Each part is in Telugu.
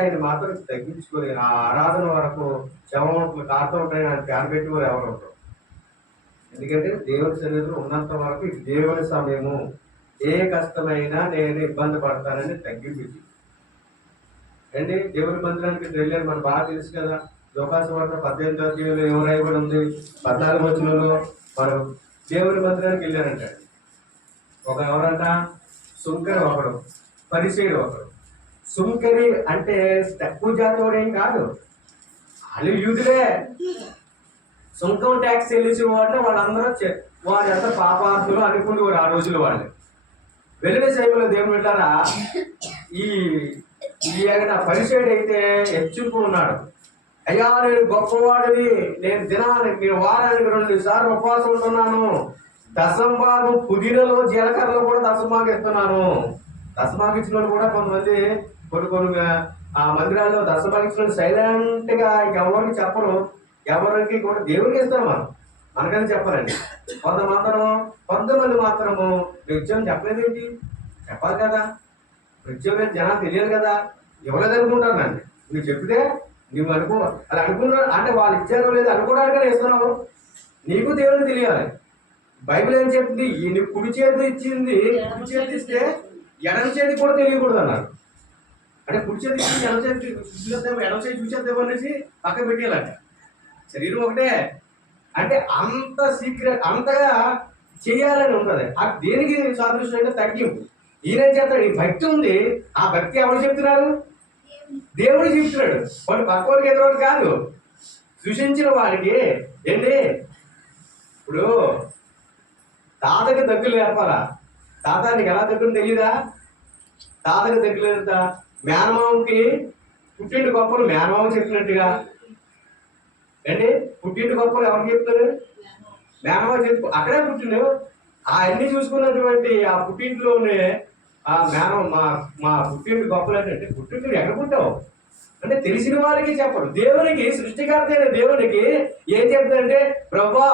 ఆయన మాత్రం తగ్గించుకొని ఆ ఆరాధన వరకు శవం కారుతూ ఉంటాయి ఆయన ప్యాన్ పెట్టుకుని ఎవరు ఉంటారు. ఎందుకంటే దేవుని సన్నిధిలో ఉన్నంత వరకు ఇది దేవుని సమయము, ఏ కష్టమైనా నేను ఇబ్బంది పడతానని తగ్గింపించి అండి. దేవుని మందిరానికి వెళ్ళారు, మనకు బాగా తెలుసు కదా. లోకాసువార్త 18వ అధ్యాయంలో ఏం రాయబడి ఉంది? 14వ వచనంలో మనం దేవుని మందిరానికి వెళ్ళారంట. ఎవరంట? సుంకరి ఒకడు, పరిసయ్యుడు ఒకడు. సుంకరి అంటే తక్కువ జాతి ఏం కాదు, వాళ్ళు యూదులే. సుంకం ట్యాక్స్ చెల్లించిన వాళ్ళందరూ వారంతా పాపార్థులు అనుకునేవారు ఆ రోజులు. వాళ్ళు వెళ్ళిన సేవలో దేవుని వెళ్ళారా, ఈ పరిసయ్యుడు అయితే హెచ్చుకు ఉన్నాడు. అయ్యా నేను గొప్పవాడిని, నేను వారానికి 2 సార్లు ఉపవాసం ఉంటున్నాను, దశంభాగం పుదీనలో జీలకర్రలో కూడా దశంభాగం ఇస్తున్నాను. దశంభాగం ఇచ్చిన వాళ్ళు కూడా కొంతమంది కొన్ని ఆ మందిరాల్లో దశంభాగం ఇచ్చిన సైలెంట్ గా ఎవరికి చెప్పరు, ఎవరికి కూడా దేవుడికి ఇస్తాం మనకని చెప్పాలండి. కొంతమంది మాత్రము నిత్యం చెప్పలేదు ఏంటి, చెప్పాలి కదా. నిత్యం జనాలు తెలియదు కదా, ఇవ్వలేదు అనుకుంటారు. నన్ను నువ్వు చెప్తే నువ్వు అలా అనుకున్నా అంటే వాళ్ళు ఇచ్చారో లేదు అనుకోవడానికనే ఇస్తున్నావు. నీకు దేవుడికి తెలియాలి. బైబిల్ ఏం చెప్తుంది? నీ కుడి చేతి ఇచ్చింది, కుడి చేతి ఇస్తే ఎడమ చేతి కూడా తెలియకూడదు అన్నారు. అంటే కుడి చేతి ఇచ్చి ఎడమ చేతి చూసేద్దాం, ఎడమ చేతి చూసేద్దాం అనేసి పక్క పెట్టేయాలంట. శరీరం ఒకటే అంటే అంత సీక్రెట్, అంతగా చేయాలని ఉంటుంది. ఆ దేనికి సాదృశ్యం అంటే తగ్గింపు. ఈయన చేస్తాడు, ఈ భక్తి ఉంది, ఆ భక్తి ఎవరు చెప్తున్నారు? దేవుడు చెప్తున్నాడు. వాడు పక్కవాడికి ఎదురు కాదు, సృష్టించిన వాడికి. ఏంటి ఇప్పుడు తాతకి దగ్గులు నేర్పాలా? తాత నీకు ఎలా దగ్గుని తెలియదా? తాతకి దగ్గులేదా? మేనమామకి పుట్టింటి గొప్పలు మేనమామ చెప్పినట్టుగా ఏంటి, పుట్టింటి గొప్పలు ఎవరికి చెప్తారు? మేనమామ చెప్పు. అక్కడే పుట్టిండు, అన్ని చూసుకున్నటువంటి ఆ పుట్టింటిలోనే ఆ మా పుట్టింటి గొప్పలు అంటే పుట్టింటి ఎక్కడ పుట్టావు అంటే తెలిసిన వారికి చెప్పరు. దేవునికి, సృష్టికర్త అయిన దేవునికి ఏం చెప్తాడంటే, ప్రభా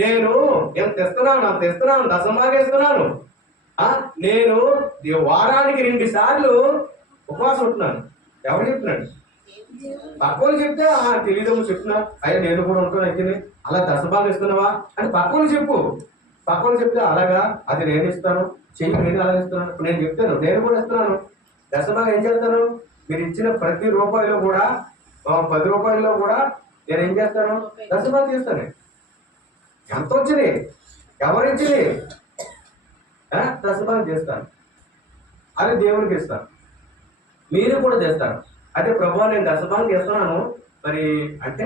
నేను ఎంత తెస్తున్నాను, దశమాగేస్తున్నాను, నేను వారానికి 2 సార్లు ఉపవాసం ఉంటున్నాను. ఎవరు చెప్తున్నాడు? పక్కలు చెప్తే తెలియదేమో చెప్తున్నా, అయ్యా నేను కూడా ఉంటున్నా అయితే అలా దశభాగం ఇస్తున్నావా అని పక్కలు చెప్పు. పక్కలు చెప్తే అలాగా, అది నేను ఇస్తాను, చెయ్యి నేను అలా ఇస్తున్నాను. ఇప్పుడు నేను చెప్తాను, నేను కూడా ఇస్తున్నాను. దశభాగం ఏం చేస్తాను? మీరు ఇచ్చిన ప్రతి రూపాయిలో కూడా 10 రూపాయల్లో కూడా నేను ఏం చేస్తాను? దశభాగం చేస్తాను. ఎంత వచ్చింది, ఎవరిచ్చింది, దశభాగం చేస్తాను. అది దేవునికి ఇస్తాను, మీరు కూడా చేస్తారు. అయితే ప్రభు నేను దశభాగం చేస్తున్నాను మరి అంటే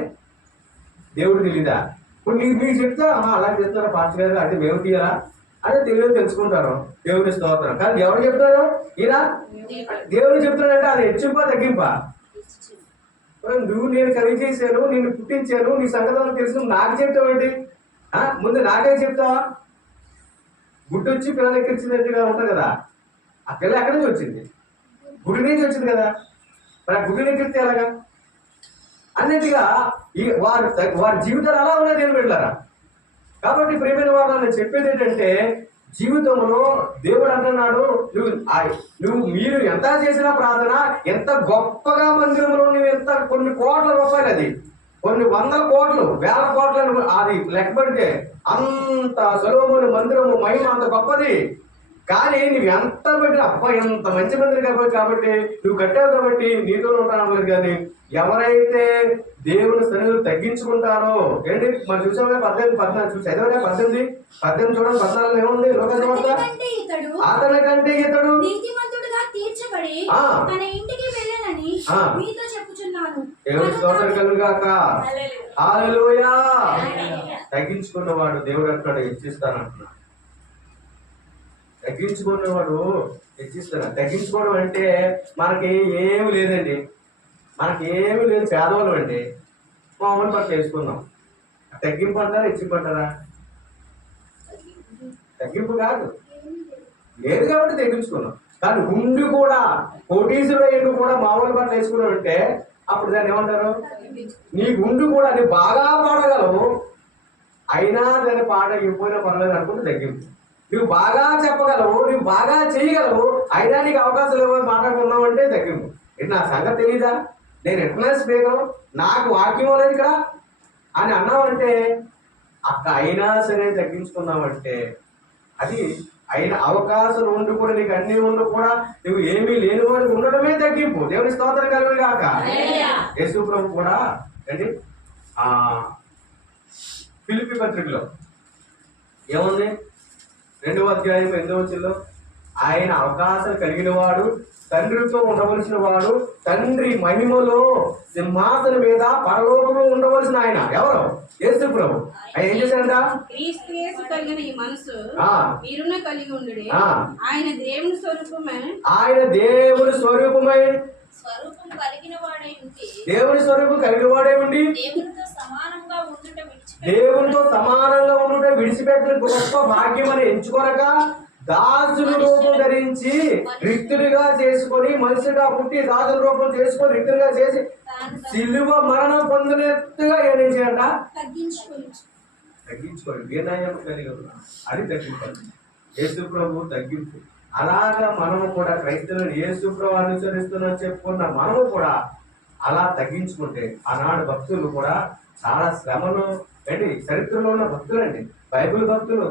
దేవుడు తెలీదా? ఇప్పుడు మీకు చెప్తా అలా చేస్తున్నారా పాస్టర్ గారు అంటే మేము తీయరా అంటే తెలియదు, తెలుసుకుంటారు. దేవుని స్తోత్రం. కానీ ఎవరు చెప్తారు? ఇలా దేవుడు చెప్తాడంటే అది హెచ్చింపా తగ్గింపా? నువ్వు నేను కలిగి చేశాను, నిన్ను పుట్టించాను, నీ సంగతులను తెలుసు, నాకు చెప్తావేంటి? ముందు నాకే చెప్తావా? గుడ్డు వచ్చి పిల్లలు ఎక్కించినట్టుగా ఉంటుంది కదా, ఆ పిల్ల ఎక్కడి నుంచి వచ్చింది? గుడి నుంచి వచ్చింది కదా, మరి ఆ గుడిని ఎక్కిస్తే ఎలాగా అన్నట్టుగా వారి జీవితాలు అలా ఉన్నాయి దేవుని బిడ్డలారా. కాబట్టి ప్రియమైన వారు నేను చెప్పేది ఏంటంటే, జీవితంలో దేవుడు అంటున్నాడు, మీరు ఎంత చేసినా ప్రార్థన, ఎంత గొప్పగా మందిరంలో నువ్వు ఎంత కొన్ని కోట్ల రూపాయలు, అది కొన్ని 100 కోట్లు 1000 కోట్లను అది లెక్క పెడితే అంత సొలొమోను మందిరము మహిమ అంత గొప్పది. కానీ నువ్వు ఎంత పెట్టి అబ్బా ఎంత మంచి మందిరం కాబట్టి నువ్వు కట్టావు కాబట్టి నీతో ఉంటాను. కానీ ఎవరైతే దేవుని సన్నిధిలో తగ్గించుకుంటారో ఏంటి మరి చూసామే 18, 14 చూసి చదివా 18 చూడండి. 14 ఏముంది? లోకసువార్త అతని కంటే ఇతడు తగ్గించుకున్నవాడు దేవుడు అంటున్నాడు హెచ్చిస్తానంటున్నాడు. తగ్గించుకున్నవాడు హెచ్చిస్తాడు. తగ్గించుకోవడం అంటే మనకి ఏమి లేదండి, మనకి ఏమి లేదు, పేదవాళ్ళు అండి. మామూలు పట్ల వేసుకుందాం. తగ్గింపు అంటారా హెచ్చింపు అంటారా? తగ్గింపు కాదు, లేదు కాబట్టి తగ్గించుకున్నాం. కానీ ఉండి కూడా కోటీసుడు ఎండు కూడా మామూలు పట్ల వేసుకున్నావు అంటే అప్పుడు దాన్ని ఏమంటారు? నీకు ఉండి కూడా నీ బాగా పాడగలవు, అయినా దాన్ని పాట ఇవ్వకపోయినా పర్లేదు అనుకుంటే తగ్గింపు. నువ్వు బాగా చెప్పగలవు, నువ్వు బాగా చేయగలవు, అయినా నీకు అవకాశాలు ఇవ్వని మాట్లాడుకున్నావు అంటే తగ్గింపు. ఇది నా సంగతి తెలీదా, నేను ఇంటర్నల్ స్పీకరు, నాకు వాక్యం అనేది ఇక్కడ అని అన్నామంటే అక్కడ అయినా సరే తగ్గించుకున్నామంటే అది అయిన అవకాశం ఉండి కూడా నీకు అన్ని ఉండి కూడా నువ్వు ఏమీ లేని వాడికి ఉండడమే తగ్గింపు. దేవుని స్తోత్రం కలుగును గాక. యేసు ప్రభు కూడా ఏంటి ఫిలిప్పీ పత్రికలో ఏముంది 2వ అధ్యాయం 8వ వచనంలో ఆయన అవకాశం కలిగిన వాడు, తండ్రితో ఉండవలసిన వాడు, తండ్రి మహిమలో సింహాసనం మీద పరలోకంలో ఉండవలసిన ఆయన ఎవరు? యేసు ప్రభు. ఆయన ఏం చేశాడంట? క్రీస్తు యేసు కలిగిన ఈ మనసు మీరును కలిగి ఉండుడి. ఆయన దేవుని స్వరూపమై స్వరూపం కలిగిన వాడై ఉండి దేవుని స్వరూపం కలిగిన వాడై ఉండి దేవునితో సమానంగా ఉండుట విడిచిపెట్టిన గొప్ప భాగ్యం అని ఎంచుకొనక దాసుని రూపం ధరించి రిక్తుడిగా చేసుకొని, మనిషిగా పుట్టి దాసుని రూపం చేసుకొని రిక్తుడిగా చేసి సిలువ మరణం పొందినట్టుగా ఏం చేయంట? తగ్గించుకోండి. నిర్ణయం కలిగి ఉన్నాం, అది తగ్గించాలి. యేసు ప్రభు తగ్గింపు. అలాగా మనము కూడా క్రైస్తవులను యేసు ప్రభు అనుసరిస్తున్నాం చెప్పుకున్న మనము కూడా అలా తగ్గించుకుంటే, ఆనాడు భక్తులు కూడా చాలా శ్రమను ఏంటి చరిత్రలో ఉన్న భక్తులండి, బైబిల్ భక్తులు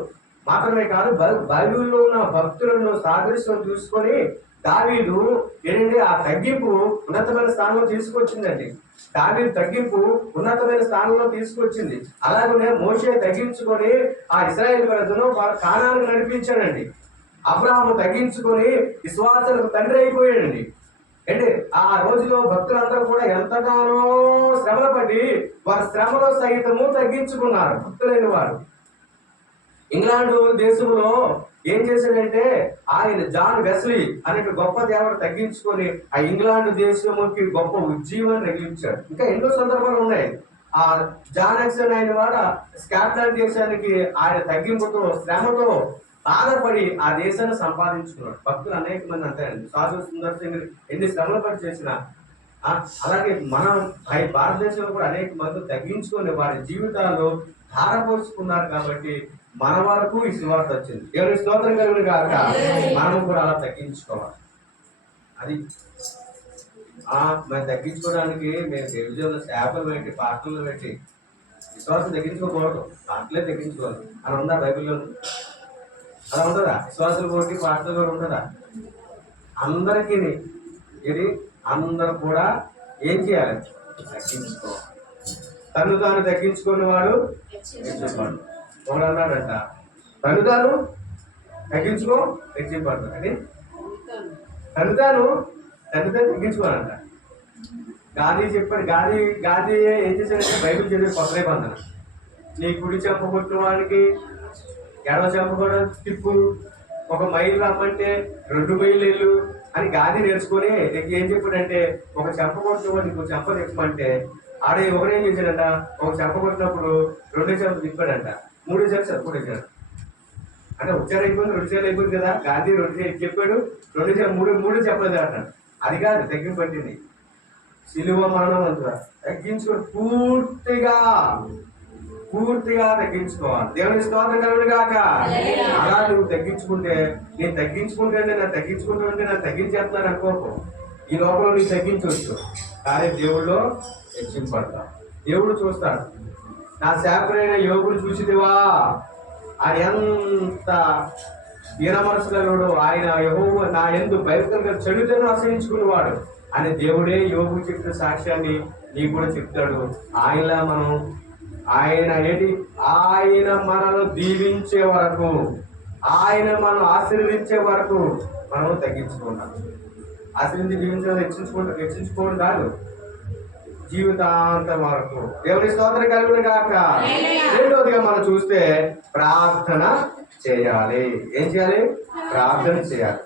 మాత్రమే కాదు, బైబిల్లో ఉన్న భక్తులను సాదృశ్యం చూసుకొని దావీదు ఏంటంటే ఆ తగ్గింపు ఉన్నతమైన స్థానంలో తీసుకొచ్చిందండి. దావీదు తగ్గింపు ఉన్నతమైన స్థానంలో తీసుకొచ్చింది. అలాగనే మోషే తగ్గించుకొని ఆ ఇశ్రాయేలు ప్రజలను కానానికి నడిపించాడండి. అబ్రాహాము తగ్గించుకొని విశ్వాసాలకు తండ్రి అయిపోయాడండి. అంటే ఆ రోజులో భక్తులందరూ కూడా ఎంతగానో శ్రమలు పడి వారి శ్రమలో సహితము తగ్గించుకున్నారు భక్తులైన వారు. ఇంగ్లాండ్ దేశంలో ఏం చేశాడంటే ఆయన జాన్ వెస్లీ అనే గొప్ప దేవుడు తగ్గించుకొని ఆ ఇంగ్లాండ్ దేశంకి గొప్ప ఉజ్జీవాన్ని రగిలించాడు. ఇంకా ఎన్నో సందర్భాలు ఉన్నాయి. ఆ జాన్ ఎక్సన్ అయిన వాడు స్కాట్లాండ్ దేశానికి ఆయన తగ్గింపుతో శ్రమతో బాధపడి ఆ దేశాన్ని సంపాదించుకున్నాడు. భక్తులు అనేక మంది అంతేనండి. సాధు సుందర్ సింగ్ ఎన్ని శ్రమలు పడి చేసిన అలాగే మనం భారతదేశంలో కూడా అనేక మంది తగ్గించుకొని వారి జీవితాల్లో ధారపోసుకున్నారు. కాబట్టి మన వరకు ఈ సువార్త వచ్చింది. దేవుని స్తోత్రం కలుగును గాక. మనం కూడా అలా తగ్గించుకోవాలి. అది మేము తగ్గించుకోవడానికి మేము టెలివిజన్లో శాపలు పెట్టి పాటలు పెట్టి విశ్వాసం తగ్గించుకోకూడదు, పాటలే తగ్గించుకోవాలి అని ఉందా బైబిల్లో? అలా ఉంటుందా? విశ్వాసాలు పోటీ పాటలు కూడా ఉంటుందా? అందరికీ ఇది అందరూ కూడా ఏం చేయాలి? తగ్గించుకోవాలి. తను తాను తగ్గించుకునే వాడు హెచ్చింపడు. ఒకడు అన్నాడంట, తను తాను తగ్గించుకో హెచ్చింపడు అని. తను తాను తగ్గించుకోనంట. గాది చెప్పాడు. గాది ఏం చేశాడంటే బైబిల్ చదివి కొత్త బంధన, నీ కుడి చెంప కొట్టిన వాడికి ఎడవ చెంప కూడా తిప్పు, 1 మైలు రమ్మంటే 2 మైలు వెళ్ళు అని గాది నేర్చుకొని ఏం చెప్పాడంటే ఒక చెంప కొట్టిన వాడు ఇంకో చెంప తిప్పమంటే ఆడ ఒకరేం చేశాడంట, ఒక చెంప కొట్టినప్పుడు 2 చెంప తిప్పాడంట, 3 చెంప చెప్పుకొచ్చాడు. అంటే ఒకసారి అయిపోయింది, 2 సార్లు అయిపోయింది కదా. గాంధీ 2 చెప్పాడు, 2 చెంప 3 చెప్పలేదు అంటాడు. అది కాదు తగ్గింపు పట్టింది. సిలువ మరణం అంతా తగ్గించుకొని పూర్తిగా తగ్గించుకోవాలి. దేవుని స్తోత్రం కలుగును గాక. అలా నువ్వు తగ్గించుకుంటే, నేను తగ్గించుకుంటే నన్ను తగ్గించేస్తున్నాను అనుకోకు. ఈ లోపల నీకు తగ్గించవచ్చు, కానీ దేవుళ్ళో హెచ్చింపడతా. దేవుడు చూస్తాడు. నా సేవకుడైన యోగుడు చూసిదివా, ఆయన ఎంత దీనమనసుగలడు, ఆయన యెహోవా నా యందు భయభక్తులుగా చెడుతను ఆశ్రయించుకునేవాడు అని దేవుడే యోగు చెప్పిన సాక్ష్యాన్ని నీకు కూడా చెప్తాడు. ఆయన మనను దీవించే వరకు, ఆయన మనం ఆశీర్వదించే వరకు మనం తగ్గించుకున్నాం. ఆశీర్వించి జీవించడం హెచ్చించుకోవడం కాదు, జీవితాంతం వరకు. దేవుని స్తోత్రం కలుగును గాక. రెండోదిగా మనం చూస్తే ప్రార్థన చేయాలి. ఏం చేయాలి? ప్రార్థన చేయాలి.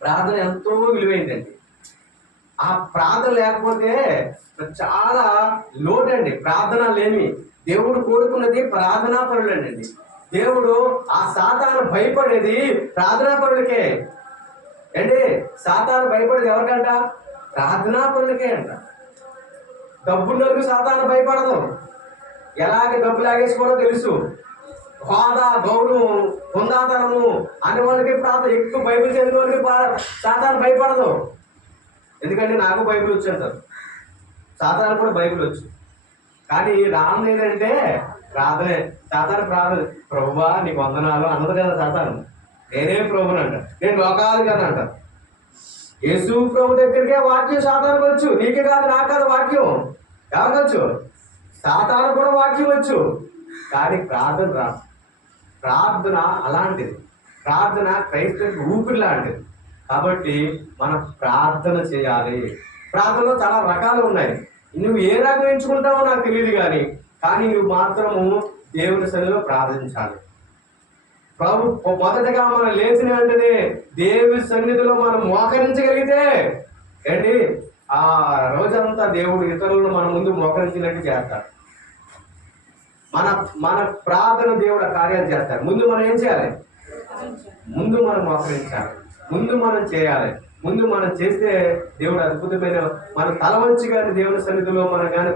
ప్రార్థన ఎంతో విలువైందండి. ఆ ప్రార్థన లేకపోతే చాలా లోటండి. ప్రార్థన లేని దేవుడు కోరుకున్నది ప్రార్థనా పరులండి. దేవుడు ఆ సాతాను భయపడేది ప్రార్థనా పరులకే అండి. సాతాను భయపడేది ఎవరికంట? ప్రార్థనా పరులకే అంట. డబ్బున్నోళ్ళకి సాతాను భయపడదు. ఎలాగ డబ్బు లాగేసుకోవడం తెలుసు. హోదా, గౌరవం, హుందాతనము అనే వాళ్ళకి ప్రార్థన ఎక్కువ. బైబిల్ చదివిన వాళ్ళకి సాతాను భయపడదు. ఎందుకంటే నాకు బైబిల్ వచ్చు అంటారు. సాతాను కూడా బైబిల్ వచ్చు, కానీ రాను ఏంటంటే ప్రార్థనే. సాతాను ప్రార్థన, ప్రభువా నీకు వందనాలు అన్నది కదా సాతాను. నేనే ప్రభుని అంట, నేను లోకాలు కదా అంట. యేసు ప్రభు దగ్గరికే వాక్యం సాతానికి వచ్చు, నీకే కాదు నాకు కాదు వాక్యం. ఎవరికొచ్చు? సాతాను కూడా వాక్యం వచ్చు, కానీ ప్రార్థన రాదు. ప్రార్థన అలాంటిది, ప్రార్థన క్రైస్తవులకు ఊపిరి లాంటిది. కాబట్టి మనం ప్రార్థన చేయాలి. ప్రార్థనలో చాలా రకాలు ఉన్నాయి. నువ్వు ఏ రకం ఎంచుకుంటావో నాకు తెలియదు, కానీ నువ్వు మాత్రము దేవుని సన్నిధిలో ప్రార్థించాలి. ప్రభు మొదటగా మనం లేచిన వెంటనే దేవుని సన్నిధిలో మనం మోకరించగలిగితే ఏంటి, ఆ రోజంతా దేవుడు ఇతరులను మన ముందు మోకరించినట్టు చేస్తాడు. మన మన ప్రార్థన దేవుడు కార్యాలు చేస్తాడు. ముందు మనం ఏం చేయాలి? ముందు మనం మోకరించాలి, ముందు మనం చేయాలి. ముందు మనం చేస్తే దేవుడు అద్భుతమైన, మన తల వంచి కానీ దేవుని సన్నిధిలో మనం కానీ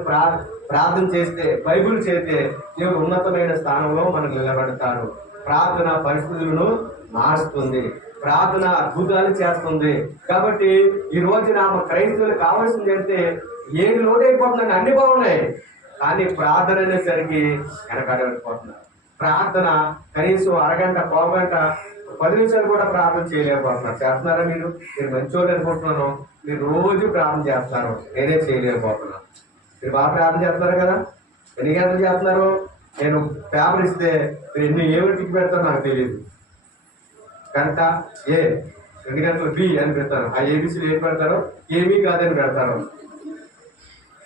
ప్రార్థన చేస్తే, బైబిల్ చేస్తే దేవుడు ఉన్నతమైన స్థానంలో మనకు నిలబెడతాడు. ప్రార్థన పరిస్థితులను మారుస్తుంది, ప్రార్థన అద్భుతాలు చేస్తుంది. కాబట్టి ఈ రోజున క్రైస్తవులకు కావాల్సింది అంటే ఏది లోటైపోతుందని అన్ని బాగున్నాయి, కానీ ప్రార్థన అనేసరికి వెనకాడబడిపోతున్నారు. ప్రార్థన కనీసం అరగంట, పావుగంట, 10 నిమిషాలు కూడా ప్రార్థన చేయలేకపోతున్నారు. చేస్తున్నారా? మీరు మంచోళ్ళు అనుకుంటున్నాను. మీరు రోజు ప్రార్థన చేస్తున్నారు, నేనే చేయలేకపోతున్నాను. మీరు బాగా ప్రార్థన చేస్తున్నారు కదా. ఎన్ని గంటలు చేస్తున్నారు? నేను పేపర్ ఇస్తే మీరు ఏమి టిక్ పెడతారో నాకు తెలియదు. గంట ఏ, 2 గంటలు బి అని పెడతారు. ఆ ఏబీసీలు ఏం పెడతారో ఏమీ కాదని పెడతారు.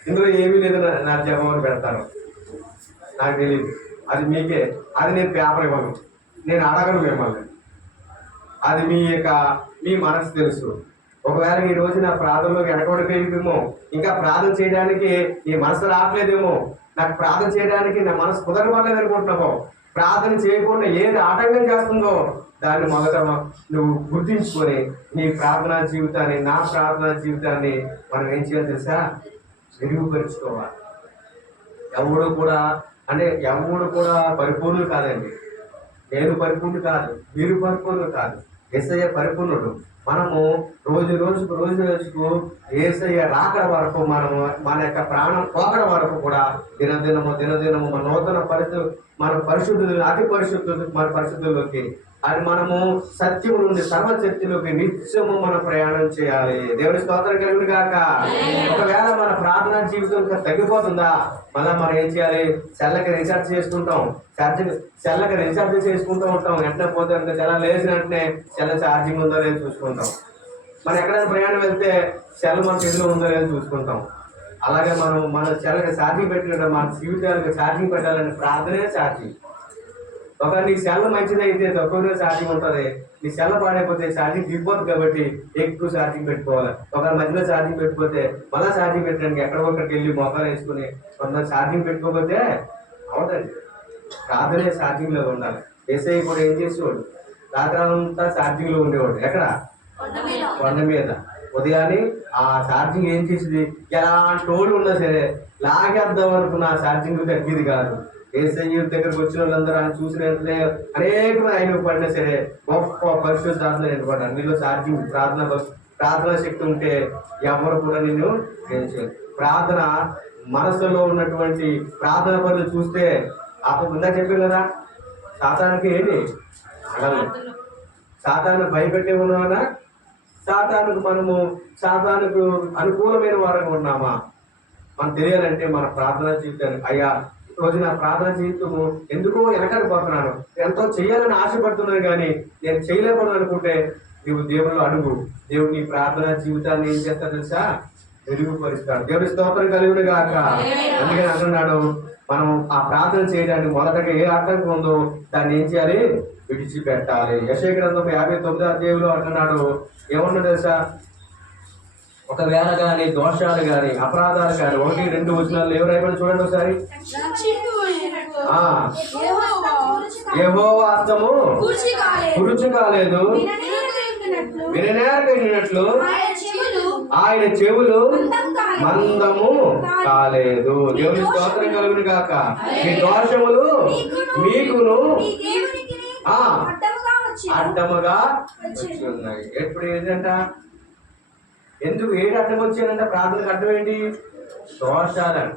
ఇందులో ఏమీ లేదు నా జపం అని పెడతారు. నాకు తెలియదు, అది మీకే. అది నేను పేపర్ ఇవ్వను, నేను అడగను మిమ్మల్ని. అది మీ మనసు తెలుసు. ఒకవేళ ఈ రోజు నా ప్రార్థనలోకి వెనకబడిపోయేమో, ఇంకా ప్రార్థన చేయడానికి ఈ మనసు రావట్లేదేమో, నాకు ప్రార్థన చేయడానికి నా మనసు కుదరవట్లేదు అనుకుంటున్నామో, ప్రార్థన చేయకుండా ఏది ఆటంకం చేస్తుందో దాన్ని మొదట నువ్వు గుర్తించుకొని నీ ప్రార్థనా జీవితాన్ని, నా ప్రార్థనా జీవితాన్ని మనం ఏం చేయాలి తెలుసా? మెరుగుపరుచుకోవాలి. ఎవడు కూడా పరిపూర్ణుడు కాదండి. నేను పరిపూర్ణుడు కాదు, మీరు పరిపూర్ణుడు కాదు, యేసయ్య పరిపూర్ణుడు. మనము రోజుకు యేసయ్య రాకడ వరకు, మనము మన యొక్క ప్రాణం పోకడ వరకు కూడా దినదినము మన నూతన మన పరిశుద్ధులు, అతి పరిశుద్ధులు, మన పరిశుద్ధుల్లోకి, అది మనము సత్యము నుండి సర్వశక్తిలోకి నిత్యము మనం ప్రయాణం చేయాలి. దేవుని స్తోత్రం కలుగును గాక. ఒకవేళ మన ప్రార్థనా జీవితం తగ్గిపోతుందా, మళ్ళీ మనం ఏం చేయాలి? సెల్లకి రీఛార్జ్ చేసుకుంటాం, సెల్లకి రీఛార్జ్ చేసుకుంటూ ఉంటాం. వెంటనే పోతే ఇంకా సెల్ల లేచిన వెంటనే సెల్ల ఛార్జింగ్ ఉందో లేదో చూసుకుంటాం. మనం ఎక్కడైనా ప్రయాణం వెళ్తే సెల్ మన చేతిలో ఉందో లేదో చూసుకుంటాం. అలాగే మన సెల్లకి ఛార్జింగ్ పెట్టినట్టు మన జీవితాలకు ఛార్జింగ్ పెట్టాలని ప్రార్థనే ఛార్జింగ్. ఒక నీ సెల్ మంచిదైతే తక్కువగా ఛార్జింగ్ ఉంటుంది, నీ సెల్ పాడైపోతే ఛార్జింగ్ దిగిపోతుంది. కాబట్టి ఎక్కువ ఛార్జింగ్ పెట్టుకోవాలి. ఒక మధ్యలో ఛార్జింగ్ పెట్టిపోతే మళ్ళీ ఛార్జింగ్ పెట్టడానికి ఎక్కడికొక్కడికి వెళ్ళి మొక్కలు వేసుకుని కొంత ఛార్జింగ్ పెట్టుకోకపోతే అవదండి. ప్రార్థనే ఛార్జింగ్లో ఉండాలి. యేసయ్య కూడా ఏం చేసేవాడు? రాత్రి అంతా ఛార్జింగ్లో ఉండేవాడు. ఎక్కడ? కొండ మీద. ఉదయాన్నే ఆ ఛార్జింగ్ ఏం చేసేది? ఎలాంటి టోళ్ళు ఉన్నా సరే లాగేద్దాం అనుకున్న ఆ ఛార్జింగ్ తగ్గేది కాదు. యేసయ్య దగ్గరకు వచ్చిన వాళ్ళందరూ ఆయన చూసిన వెంటనే అనేకమైన ఆయన పడినా సరే గొప్ప పరిశుద్ధాత్మ నిలబడ్డారు. అందులో ఛార్జింగ్ ప్రార్థనా శక్తి ఉంటే ఎవరు కూడా నిన్ను ఏం చేయరు. ప్రార్థన మనసులో ఉన్నటువంటి ప్రార్థన పనులు చూస్తే అప్పుడు ఉందా చెప్పారు కదా, సాతానికి ఏంటి సాతాను భయపెట్టే ఉన్నామా? సాతానుకు అనుకూలమైన వారంగా ఉన్నామా? మనం తెలియాలంటే మన ప్రార్థనా జీవితాన్ని, అయ్యా రోజు నా ప్రార్థన జీవితము ఎందుకో వెనకాడిపోతున్నాను, ఎంతో చేయాలని ఆశపడుతున్నాను, కానీ నేను చేయలేకపోను అనుకుంటే నువ్వు దేవుళ్ళు అడుగు. దేవుడు నీ ప్రార్థనా జీవితాన్ని ఏం చేస్తాడు తెలుసా? మెరుగుపరుస్తాడు. దేవుడి స్తోత్రం కలుగును గాక. అందుకని అంటున్నాడు, మనం ఆ ప్రార్థన చేయడానికి మొదటగా ఏ ఆటంకం ఉందో దాన్ని ఏం చేయాలి? విడిచిపెట్టాలి. యెషయా గ్రంథం 59వ అధ్యాయంలో అంటున్నాడు, ఏమన్నా తెలుసా? ఒకవేళ కానీ దోషాలు కానీ అపరాధాలు కానీ 1-2 వచనాలు ఎవరైనా చూడండి ఒకసారి. యెహోవా హస్తము కురుచు కాలేదు, విననేరకైనట్లు ఆయన చెవులు మందము కాలేదు. దేవుని స్తోత్రం కలుగును గాక. మీ దోషములు మీకును అడ్డముగా వచ్చి ఉన్నాయి. ఎప్పుడు ఏంటంట? ఎందుకు ఏడు అడ్డం వచ్చానంటే ప్రార్థనకు అడ్డం ఏంటి? దోషాలని.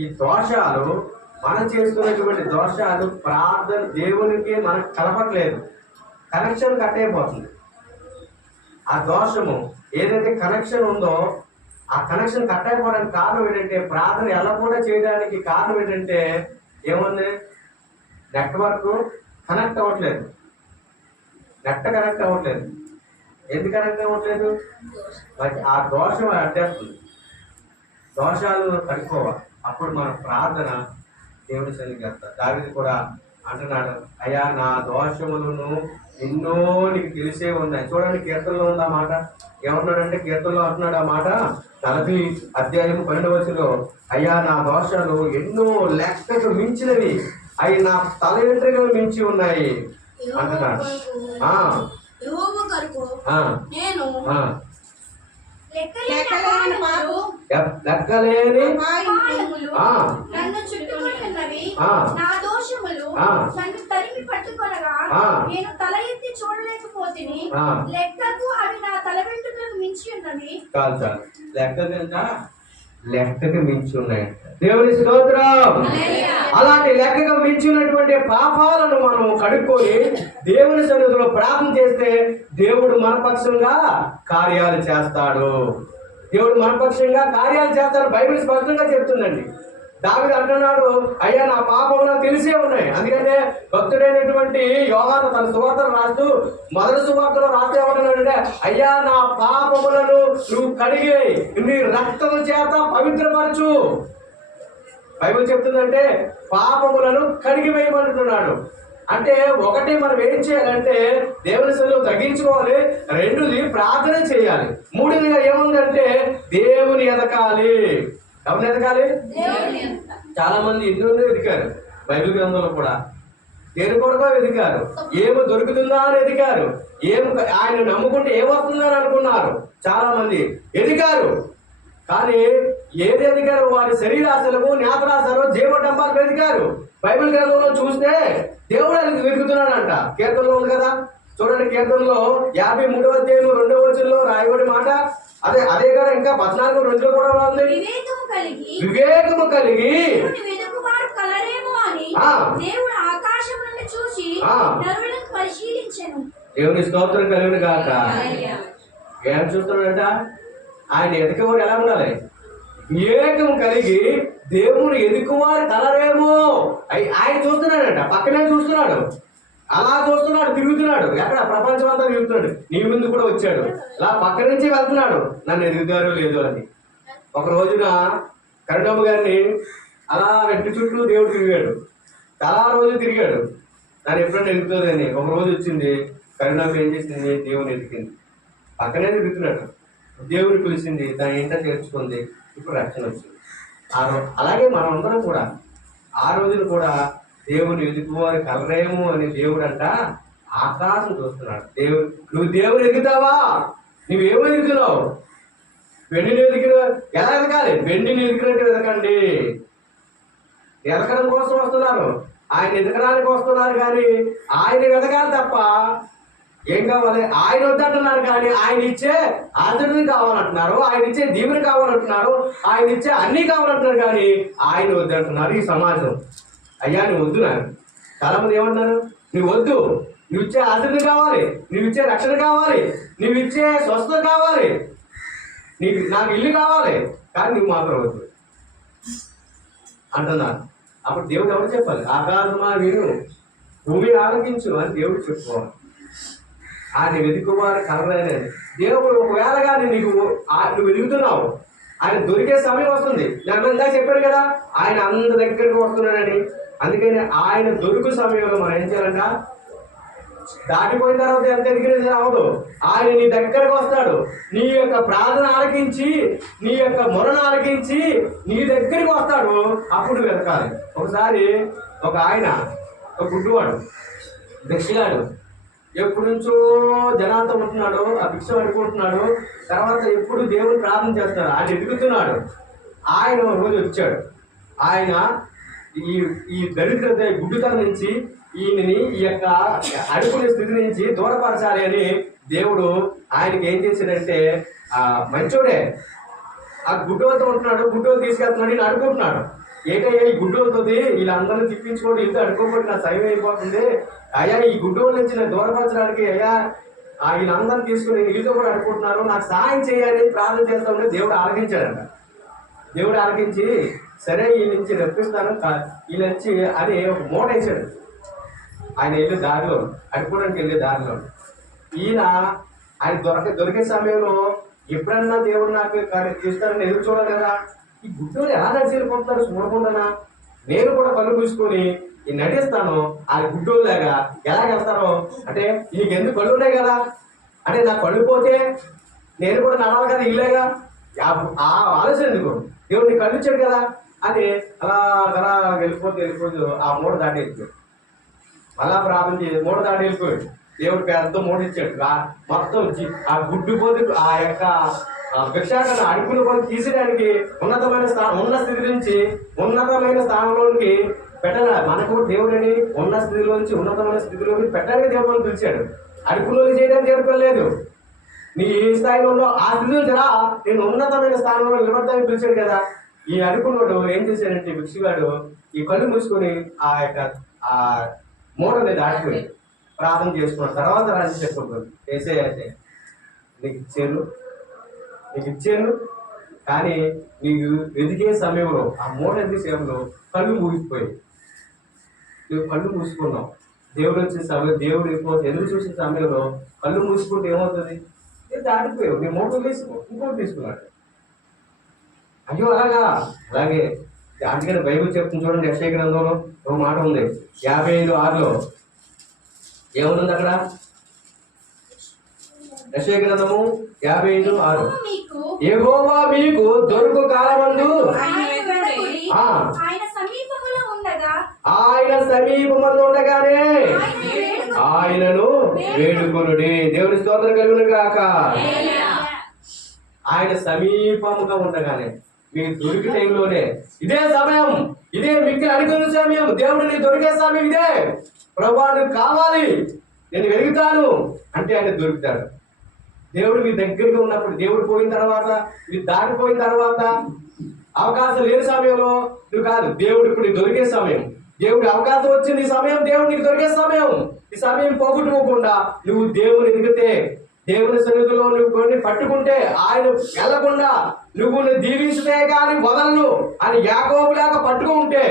ఈ దోషాలు మనం చేస్తున్నటువంటి దోషాలు ప్రార్థన దేవునికి మనకు కలపట్లేదు, కనెక్షన్ కట్ అయిపోతుంది. ఆ దోషము ఏదైతే కనెక్షన్ ఉందో ఆ కనెక్షన్ కట్ అయిపోవడానికి కారణం ఏంటంటే, ప్రార్థన ఎలా కూడా చేయడానికి కారణం ఏంటంటే ఏముంది? నెట్వర్క్ కనెక్ట్ అవ్వట్లేదు, నెట్ కనెక్ట్ అవ్వట్లేదు. ఎందుకు కనెక్ట్ అవ్వట్లేదు? ఆ దోషం అడ్డేస్తుంది. దోషాలు కడుక్కోవాలి, అప్పుడు మన ప్రార్థన దేవుని సన్నిధికి చేస్తారు. దావీదు కూడా అంటున్నాడు, అయ్యా నా దోషములను ఎన్నో నీకు తెలిసే ఉన్నాయి. చూడండి, కీర్తనలో ఉంది ఆ మాట. ఏమన్నాడంటే కీర్తనలో అంటున్నాడు ఆ మాట, 40:12 అయ్యా నా దోషాలు ఎన్నో లెక్కకు మించినవి, అవి నా తల వెంట్రుకలు మించి ఉన్నాయి అంటున్నాడు. లెక్కలేని నన్ను చుట్టుముట్టినవి నా దోషములు నన్ను తరిమి పట్టుకొనగా నేను తల ఎత్తి చూడలేకపోతిని. లెక్కకు అవి నా తల వెంట్రుకలకు మించి ఉన్నవి. చాలు చాలు, లెక్కకు మించి ఉన్నాయి. దేవుని స్తోత్రం. అలాంటి లెక్కకు మించినటువంటి పాపాలను మనం కడుక్కొని దేవుని సన్నిధిలో ప్రార్థన చేస్తే దేవుడు మనపక్షంగా కార్యాలు చేస్తాడు. దేవుడు మనపక్షంగా కార్యాలు చేస్తాడు. బైబిల్ స్పష్టంగా చెప్తుందండి. దావీదు అంటున్నాడు, అయ్యా నా పాపంలో తెలిసే ఉన్నాయి. అందుకంటే భక్తుడైనటువంటి యోహాను తన సువార్తను రాస్తూ మొదటి సువార్తలో రాస్తే ఏమంటున్నాడంటే, అయ్యా నా పాపములను నువ్వు కడిగి నీ రక్తము చేత పవిత్రపరచు. బైబిల్ చెప్తుందంటే పాపములను కడిగి వేయమంటున్నాడు. అంటే ఒకటి మనం ఏం చేయాలంటే దేవుని సన్నిధిలో తగ్గించుకోవాలి, రెండుది ప్రార్థన చేయాలి, మూడోదిగా ఏముందంటే దేవుని ఎదకాలి. ఎవరిని ఎదగాలి? చాలా మంది ఎన్నో ఎదిగారు. బైబిల్ గ్రంథంలో కూడా దేని కొరకో ఎదిగారు, ఏమి దొరుకుతుందా అని ఎదిగారు, ఆయన నమ్ముకుంటే ఏమొస్తుందని అనుకున్నారు. చాలా మంది ఎదిగారు, కానీ ఏది ఎదిగారు? వారి శరీరాశలకు, నేత్రాశలు, జీవడంబాలకు ఎదిగారు. బైబిల్ గ్రంథంలో చూస్తే దేవుడు అది వెతుకుతున్నాడంట. కీర్తనలో ఉంది కదా, చూడండి, కీర్తనలో 53:2 రాయబడి మాట అదే కదా. ఇంకా 14:2 కూడా ఉంది, వివేకము కలిగి దేవుని స్తోత్రం కలిగిన కాక. ఏం చూస్తున్నాడంట? ఆయన ఎదుకువాడు ఎలా ఉండాలి? వివేకం కలిగి దేవుని ఎదుకువారు కలరేమో. ఆయన చూస్తున్నాడంట, పక్కనే చూస్తున్నాడు, అలా చూస్తున్నాడు, తిరుగుతున్నాడు. ఎక్కడ? ప్రపంచం అంతా తిరుగుతున్నాడు. నీ ముందు కూడా వచ్చాడు, అలా పక్క నుంచి వెళ్తున్నాడు, నన్ను ఎదుగుతారో లేదో అని. ఒక రోజున కరుణమ్మ గారిని అలా వెంట చుట్టూ దేవుడు తిరిగాడు, చాలా రోజులు తిరిగాడు, నన్ను ఎప్పుడైనా ఎదుగుతుందని. ఒక రోజు వచ్చింది, కరుణమ్మ ఏం చేసింది? దేవుని ఎదిగింది, పక్కనే తిరుగుతున్నాడు. దేవుని పిలిచింది, దాని ఇంట చేర్చుకుంది, ఇప్పుడు రక్షణ వచ్చింది. అలాగే మనం అందరం కూడా ఆ రోజులు కూడా దేవుని ఎదుగువారు కలరేమో అని దేవుడు అంట ఆకాశం చూస్తున్నాడు. నువ్వు దేవుని ఎదుగుతావా? నువ్వేమో ఎదుగుతున్నావు? వెండిని ఎదిగిన ఎలా ఎదగాలి? వెండిని ఎదిగినట్టు ఎదగండి. ఎదగడం కోసం వస్తున్నారు, ఆయన ఎదగడానికి వస్తున్నారు, కానీ ఆయన ఎదగాలి తప్ప ఏం కావాలి? ఆయన వద్దంటున్నారు, కానీ ఆయన ఇచ్చే ఆదరణ కావాలంటున్నారు, ఆయన ఇచ్చే దీవెన కావాలంటున్నారు, ఆయన ఇచ్చే అన్నీ కావాలంటున్నారు, కానీ ఆయన వద్దంటున్నారు ఈ సమాజం. అయ్యా నువ్వు వద్దు. నాకు చాలా మంది ఏమంటున్నారు, నువ్వు వద్దు, నువ్వు ఇచ్చే ఆదరణ కావాలి, నువ్వు ఇచ్చే రక్షణ కావాలి, నువ్వు ఇచ్చే స్వస్థత కావాలి, నాకు ఇల్లు కావాలి, కానీ నువ్వు మాత్రం వద్దు అంటున్నారు. అప్పుడు దేవుడు ఎవరు చెప్పాలి? ఆకాశమా విను, భూమి ఆలకించు అని దేవుడు చెప్పుకోవాలి. ఆయన వెతుకువారు కలరైనది. దేవుడు ఒకవేళ కానీ నువ్వు వెతుకుతున్నావు, ఆయన దొరికే సమయం వస్తుంది. నేను ఇందాక చెప్పాను కదా, ఆయన అందరి దగ్గరికి వస్తున్నాడని. అందుకని ఆయన దొరుకు సమయంలో మనం ఏం చేయాలంట? దాటిపోయిన తర్వాత ఎంత ఎదిగినది అవ్వదు. ఆయన నీ దగ్గరకు వస్తాడు, నీ యొక్క ప్రార్థన ఆలకించి, నీ యొక్క మొరను ఆలకించి నీ దగ్గరికి వస్తాడు. అప్పుడు వెతకాలి. ఒకసారి ఒక ఆయన, ఒక గుడ్డువాడు, భిక్షగాడు, ఎప్పటి నుంచో జనాలతో ఉంటున్నాడు, ఆ భిక్ష పడుకుంటున్నాడు. తర్వాత ఎప్పుడు దేవుని ప్రార్థన చేస్తాడు, ఆయన ఎదుగుతున్నాడు. ఆయన రోజు వచ్చాడు. ఆయన ఈ దరిద్రత, గుడ్డుతనం నుంచి ఈయనని ఈ యొక్క అడుగునే స్థితి నుంచి దూరపరచాలి అని దేవుడు ఆయనకి ఏం చేశాడంటే మంచోడే ఆ గుడ్డోతో ఉంటున్నాడు, గుడ్డో తీసుకెళ్తున్నాడు, ఈయన అడుగుతున్నాడు. ఏంటయ్యా ఈ గుడ్డోతుంది వీళ్ళందరినీ తిప్పించుకోండి, ఇంత అడుకోబట్టి నా సైవం అయిపోతుంది అయ్యా, ఈ గుడ్డో నుంచి నేను దూరపరచడానికి అయ్యా వీళ్ళందరినీ తీసుకుని వీళ్ళతో కూడా అడుకుంటున్నారు, నాకు సహాయం చేయాలి ప్రార్థన చేస్తా ఉంటే దేవుడు ఆలకించాడంట. దేవుడు ఆలకించి సరే వీళ్ళ నుంచి రప్పిస్తాను వీళ్ళ నుంచి అని ఒక మూట వేసాడు. ఆయన వెళ్ళే దారిలో అడుకోవడానికి వెళ్ళే దారిలో ఆయన దొరికే సమయంలో ఎప్పుడన్నా దేవుడు నాకు ఇస్తారని ఎదురు చూడాలి కదా. ఈ గుడ్డోలు ఎలా నడిచి వెళ్ళిపోతారు చూడకుండా నేను కూడా కళ్ళు మూసుకొని నడిస్తాను. ఆ గుడ్డోళ్ళలాగా ఎలా వెళ్తారో అంటే నీకు ఎందుకు కళ్ళు ఉన్నాయి కదా, అంటే నాకు కళ్ళు పోతే నేను కూడా నడాలి కదా ఇల్లేగా, ఆ ఆలోచన ఎందుకు, దేవుడు నీ కళ్ళు ఇచ్చాడు కదా అని అలా వెళ్ళిపోతే ఆ మూడు దాటి వెళ్ళిపోయాడు. మళ్ళా ప్రార్థన చేసి మూడు దాటి వెళ్ళిపోయాడు. దేవుడు పెద్ద మూడు ఇచ్చాడు. మొత్తం ఆ గుడ్డు పోతే ఆ యొక్క భిక్షాటను అడుగుల పోతే తీసేయడానికి ఉన్నతమైన ఉన్న స్థితి నుంచి ఉన్నతమైన స్థానంలోనికి పెట్టాలి. మనకు దేవుడిని ఉన్న స్థితిలోంచి ఉన్నతమైన స్థితిలోకి పెట్టడానికి దేవుడు పిలిచాడు. అడుగులో చేయడానికి దేవుడు నీ ఏ స్థాయిలో ఉండో ఆ స్థితిలో జరా నేను ఉన్నతమైన స్థానంలో నిలబడతానికి పిలిచాడు కదా. ఈ అడుగులోడు ఏం చేశాడంటే భిక్షగాడు ఈ కళ్ళు మూసుకొని ఆ యొక్క ఆ మూడని దాటిపోయి ప్రార్థన చేసుకున్నాడు. తర్వాత రాజు చెప్పుకుంటుంది వేసే అయితే నీకు ఇచ్చాను కానీ నీకు ఎదిగే సమయంలో ఆ మూడు సమయంలో కళ్ళు మూసిపోయి నువ్వు కళ్ళు మూసుకున్నావు. దేవుడు వచ్చిన సమయం దేవుడు ఎదురు చూసిన సమయంలో కళ్ళు మూసుకుంటే ఏమవుతుంది, దాటిపోయావు. నీ మూడు తీసుకో ఇంకోటి తీసుకున్నాడు. అయ్యో అలాగే అందుకని బైబిల్ చెప్తుంది చూడండి. యెషయా గ్రంథంలో ఒక మాట ఉంది 55:6 ఏముంది అక్కడ? యెషయా గ్రంథము 55:6 యెహోవా మీకు దొరుకు కాలమందు ఆయన సమీపమందు ఉండగానే ఆయనను వేడుకొనుడి. దేవుని స్తోత్రం కలుగును గాక. ఆయన సమీపముగా ఉండగానే మీకు దొరికే టైంలోనే ఇదే సమయం, ఇదే మీకు అడుగుతున్న సమయం, దేవుడు నీకు దొరికే సమయం ఇదే. ప్రభువా నువ్వు కావాలి, నేను వెలుగుతాను అంటే ఆయన దొరుకుతాడు. దేవుడు మీ దగ్గరగా ఉన్నప్పుడు, దేవుడు పోయిన తర్వాత, మీరు దాటిపోయిన తర్వాత, అవకాశం లేని సమయంలో నువ్వు కాదు, దేవుడు ఇప్పుడు నీకు దొరికే సమయం. దేవుడి అవకాశం వచ్చింది ఈ సమయం, దేవుడు నీకు దొరికే సమయం. ఈ సమయం పోగొట్టుకోకుండా నువ్వు దేవుని ఎదిగితే, దేవుని సన్నిధిలో నువ్వు కొన్ని పట్టుకుంటే, ఆయన వెళ్లకుండా నువ్వు దీవించితే కానీ వదలను అని యాకోబు లాగా పట్టుకుంటే,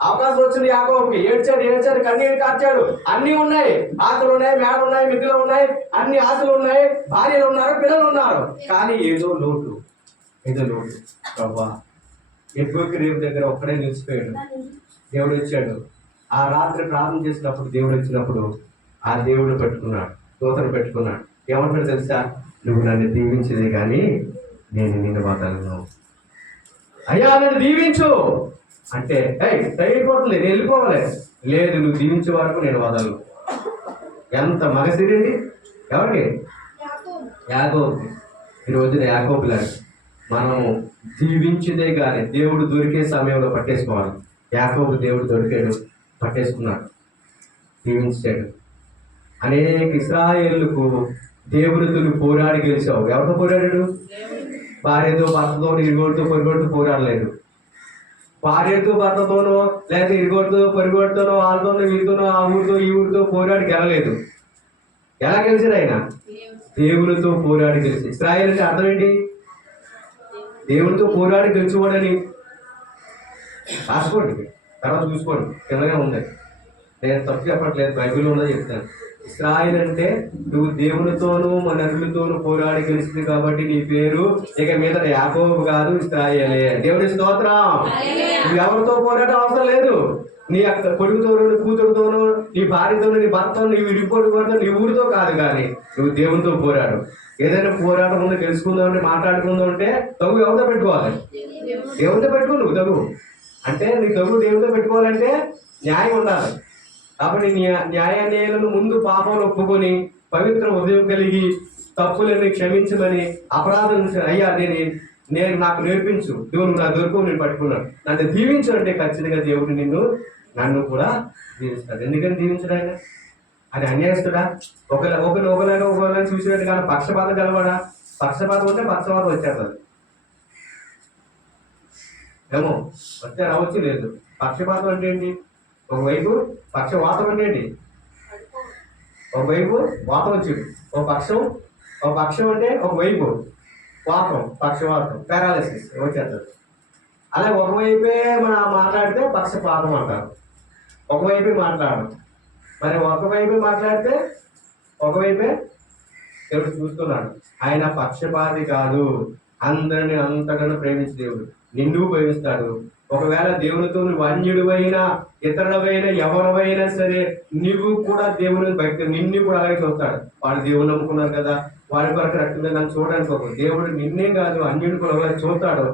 అవకాశం వచ్చింది యాకోబుకి. ఏడ్చాడు, కన్నీరు కార్చాడు. అన్ని ఉన్నాయి, ఆశలు ఉన్నాయి, మేడలు ఉన్నాయి, మిద్దులు ఉన్నాయి, అన్ని ఆశలు ఉన్నాయి, భార్యలు ఉన్నారు, పిల్లలు ఉన్నారు. కానీ ఏదో లోటు. ప్రభా ఎటువంటి రేపు దగ్గర ఒక్కడే నిలిచిపోయాడు. దేవుడు వచ్చాడు. ఆ రాత్రి ప్రార్థన చేసినప్పుడు దేవుడు వచ్చినప్పుడు ఆ దేవుడు పెట్టుకున్నాడు, దూతను పెట్టుకున్నాడు. ఏమంటాడు తెలుసా? నువ్వు నన్ను దీవించదే కానీ నేను నిన్ను వదలను. అయ్యా నన్ను దీవించు అంటే అయిపోతుంది, నేను వెళ్ళిపోవాలి. లేదు, నువ్వు దీవించే వరకు నేను వదలను. ఎంత మగసిరండి ఎవరికి? యాకోబుకి. ఈ రోజున యాకోబులాగా మనం దీవించిదే కానీ దేవుడు దొరికే సమయంలో పట్టేసుకోవాలి. యాకోబు దేవుడు దొరికాడు, పట్టేసుకున్నాడు, దీవించాడు. అనేక ఇశ్రాయేలుకు దేవునితో పోరాడి గెలిచావు. ఎవరితో పోరాడాడు? భార్యతో, భర్తతో, ఇరుగోడితో, పొరుగోడితో పోరాడలేదు. భార్యతో, భర్తతోనో లేదా ఇరుగోడితో, పొరుగోడితోనో, వాళ్ళతోనో, వీరితోనో, ఆ ఊరితో ఈ ఊరితో పోరాడి గెలలేదు. ఎలా గెలిచాడు ఆయన? దేవునితో పోరాడి గెలిచి. ఇశ్రాయేలు అంటే అర్థం ఏంటి? దేవునితో పోరాడి గెలిచేవాడని. రాసుకోండి, తర్వాత చూసుకోండి, కిందగా ఉంది. నేను తప్పు చెప్పట్లేదు, బైబిల్లో ఉన్నది చెప్తాను. ఇశ్రాయేలు అంటే నువ్వు దేవునితోనూ నరులతోనూ పోరాడి గెలిచింది కాబట్టి నీ పేరు ఇక మీద యాకోబు కాదు, ఇశ్రాయేలే. దేవుని స్తోత్రం. నువ్వు ఎవరితో పోరాటం అవసరం లేదు. నీ యొక్క కొడుకుతోనూ, నీ కూతురుతోనూ, నీ భార్యతోనూ, నీ భర్తతో, నీ విడిపోటుతో, నీ ఊరితో కాదు, కానీ నువ్వు దేవునితో పోరాడు. ఏదైనా పోరాటం ఉందో తెలుసుకుందాం అంటే, మాట్లాడుకుందాం అంటే తగు ఎవరితో పెట్టుకోవాలి? దేవునితో పెట్టుకో. నువ్వు తగు అంటే నీ తగు దేవునితో పెట్టుకోవాలంటే న్యాయం ఉండాలి. కాబట్టి న్యాయాన్యాయాలను ముందు పాపంలో ఒప్పుకొని పవిత్ర హృదయం కలిగి తప్పులని క్షమించమని, అపరాధం అయ్యా నేను నాకు నేర్పించు, దేవుడు నా దొరకు నేను పట్టుకున్నాను, నన్ను దీవించు అంటే ఖచ్చితంగా దేవుడు నిన్ను నన్ను కూడా దీవిస్తాడు. ఎందుకని దీవించడు ఆయన? అది అన్యాయస్తుడా? ఒకరిని చూసినట్టు కానీ పక్షపాతం కలవాడా? పక్షపాతం ఉంటే పక్షపాతం వచ్చేస్తుంది ఏమో, వస్తే రావచ్చు, లేదు. పక్షపాతం అంటే ఏంటి? ఒకవైపు పక్షవాతం అంటే ఏంటి? ఒకవైపు వాతం వచ్చేది, ఒక పక్షం అంటే ఒకవైపు వాతం, పక్షవాతం, పారాలసిస్ వచ్చేస్తుంది. అలాగే ఒకవైపే మనం మాట్లాడితే పక్షపాతం అంటారు, ఒకవైపే మాట్లాడడం. మరి ఒకవైపే మాట్లాడితే ఒకవైపే దేవుడు చూస్తున్నాడు. ఆయన పక్షపాతి కాదు, అందరిని అంతగానో ప్రేమించే దేవుడు. నిన్ను ప్రేమిస్తాడు. ఒకవేళ దేవునితో నువ్వు అన్యుడివైనా ఇతరులవైనా ఎవరివైనా సరే నువ్వు కూడా దేవుని భక్తి నిన్ను కూడా అలాగే చూస్తాడు. వాడు దేవుని నమ్ముకున్నారు కదా, వాడి కొరకు రక్తం నన్ను చూడడానికి ఒక దేవుడు నిన్నే కాదు అన్యుడిని కూడా చూస్తాడు.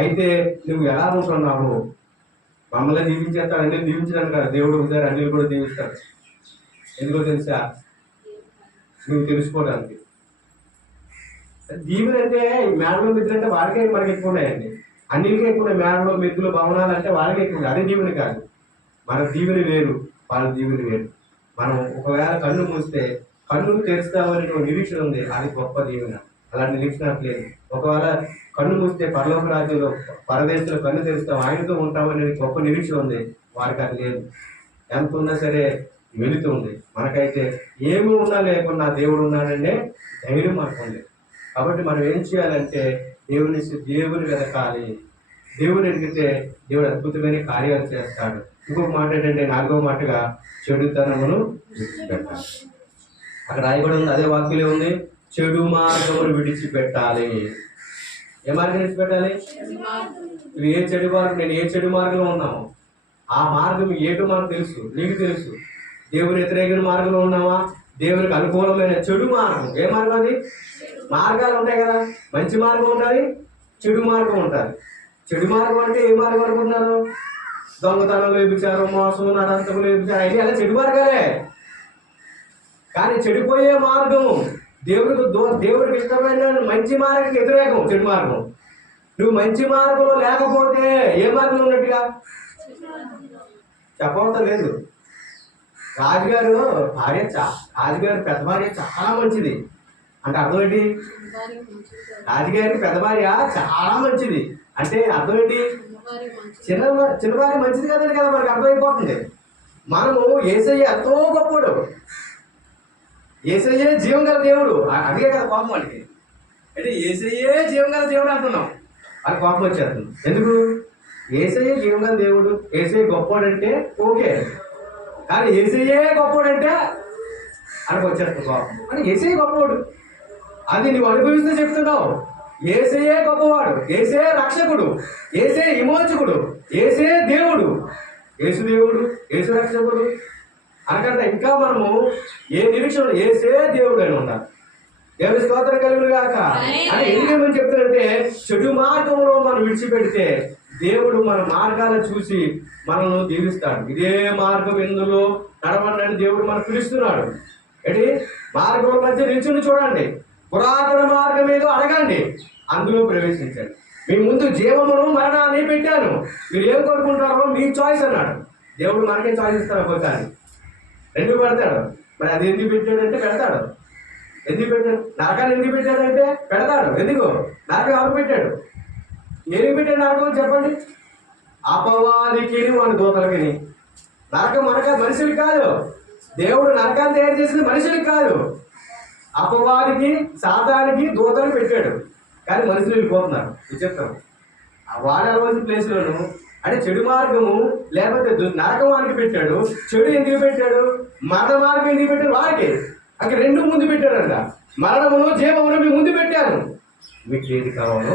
అయితే నువ్వు ఎలా ఉంటున్నావు? మమ్మల్ని దీవించేస్తాడు, అన్ని దీవించడానికి కాదు, దేవుడు ఒకసారి అన్ని కూడా దీవిస్తాడు. ఎందుకో తెలుసా? నువ్వు తెలుసుకోవడానికి. దీవులు అంటే మేడలో మిద్దులు అంటే వాడికే మనకి ఎక్కువ ఉన్నాయండి, అన్నిటికీ ఎక్కువ ఉన్నాయి. మేడలో మిద్దులు భవనాలు అంటే వాళ్ళకే ఎక్కువ ఉన్నాయి. అదే దీవుని కాదు, మన దీవుని వేరు, వాళ్ళ దీవుని వేరు. మనం ఒకవేళ కన్ను మూస్తే కన్ను తెరుస్తామనేటువంటి నిరీక్షణ ఉంది, అది గొప్ప దీవెన. అలాంటి నిరీక్షణ లేదు. ఒకవేళ కన్ను మూస్తే పరలోక రాజ్యంలో పరదేశంలో కన్ను తెరుస్తాం, ఆయనతో ఉంటామనే గొప్ప నిరీక్షణ ఉంది, వారికి అది లేదు. ఎంత ఉన్నా సరే వెళుతుంది. మనకైతే ఏమి ఉన్నా లేకున్నా దేవుడు ఉన్నాడంటే ధైర్యం మనకు ఉంది. కాబట్టి మనం ఏం చేయాలంటే దేవుని వెతకాలి. దేవుని ఎదిగితే దేవుడు అద్భుతమైన కార్యాలు చేస్తాడు. ఇంకొక మాట ఏంటంటే 4వ మాటగా చెడుతనమును విడిచిపెట్టాలి. అక్కడ రాయబడి ఉంది, అదే వాక్యంలో ఉంది, చెడు మార్గమును విడిచిపెట్టాలి. ఏ మార్గం విడిచిపెట్టాలి? నువ్వు ఏ చెడు మార్గం, నేను ఏ చెడు మార్గంలో ఉన్నాము ఆ మార్గం ఏటో మనకు తెలుసు, నీకు తెలుసు. దేవుని వ్యతిరేకమైన మార్గంలో ఉన్నావా? దేవునికి అనుకూలమైన చెడు మార్గం. ఏ మార్గం అది? మార్గాలు ఉంటాయి కదా, మంచి మార్గం ఉంటుంది, చెడు మార్గం ఉంటుంది. చెడు మార్గం అంటే ఏ మార్గం అనుకుంటున్నారు? దొంగతనం, వ్యభిచారం, మోసం, నడంతకు, వ్యభిచారం, అవి అలా చెడు మార్గాలే. కానీ చెడిపోయే మార్గము దేవుడికి ఇష్టమైన మంచి మార్గం వ్యతిరేకం చెడు మార్గం. నువ్వు మంచి మార్గంలో లేకపోతే ఏ మార్గంలో ఉన్నట్టుగా చెప్పవటం లేదు. రాజుగారు పెద్ద భార్య చాలా మంచిది అంటే అర్థం ఏంటి? రాజుగారి పెద్ద భార్య చాలా మంచిది అంటే అర్థం ఏంటి? చిన్న భార్య మంచిది కదండి కదా, మనకు అర్థమైపోతుంది. మనము యేసయ్య ఎంతో గొప్పడు, యేసయ్యే జీవం గల దేవుడు. అదే కదా కోపం వాడికి, అంటే యేసయ్యే జీవం గల దేవుడు అంటున్నాం, అది కోపం వచ్చేస్తుంది. ఎందుకు? యేసయ్యే జీవం గల దేవుడు, యేసయ్య గొప్పవాడంటే ఓకే, కానీ యేసయ్యే గొప్పవాడంటే అక్కడికి వచ్చేస్తుంది కోపం. అంటే యేసయ్య గొప్పవాడు, అది నువ్వు అనుభవిస్తే చెప్తున్నావు. యేసయ్యే గొప్పవాడు, యేసే రక్షకుడు, యేసే విమోచకుడు, యేసే దేవుడు, యేసు దేవుడు, యేసు రక్షకుడు అనకంటే ఇంకా మనము ఏ నిరీక్షణ యేసే దేవుడు అని ఉండాలి. దేవుని స్తోత్రం కలుగును గాక. అని ఎందుకేమని చెప్తారంటే చెడు మార్గంలో మనం విడిచిపెడితే దేవుడు మన మార్గాలను చూసి మనల్ని దీవిస్తాడు. ఇదే మార్గం ఎందులో నడవండి దేవుడు మనకు పిలుస్తున్నాడు. ఏంటి? మార్గం మధ్య నిల్చుని చూడండి, పురాతన మార్గం ఏదో అడగండి, అందులో ప్రవేశించండి. మీ ముందు జీవమును మరణాన్ని పెట్టాను, మీరు ఏం కోరుకుంటారో మీ చాయిస్ అన్నాడు. దేవుడు మనకే చాయిస్ ఇస్తాడు, ఒకసారి రెండు పెడతాడు. మరి అది ఎందుకు పెట్టాడంటే పెడతాడు. ఎందుకు పెట్టాడు? నరకాన్ని ఎందుకు పెట్టాడంటే పెడతాడు. ఎందుకు? నరకం ఎవరు పెట్టాడు? ఏమి పెట్టాడు నరకం చెప్పండి? అపవాదికి వాడి దూతలకి. నరకం మనుషులకి కాదు, దేవుడు నరకాన్ని తయారు చేసింది మనుషులకి కాదు, అపవాదికి సాతానికి దూతలు పెట్టాడు. కానీ మనుషులు వెళ్ళిపోతున్నారు. చెప్తాను వాడు అలవాల్సిన ప్లేస్లోను అంటే చెడు మార్గము లేకపోతే నరకం వారికి పెట్టాడు. చెడు ఎందుకు పెట్టాడు? మరణ మార్గం ఎందుకు పెట్టాడు? వారికి అక్కడ రెండు ముందు పెట్టాడంట. మరణమును జీవమును మీ ముందు పెట్టాను, మీకు ఏది కావాలో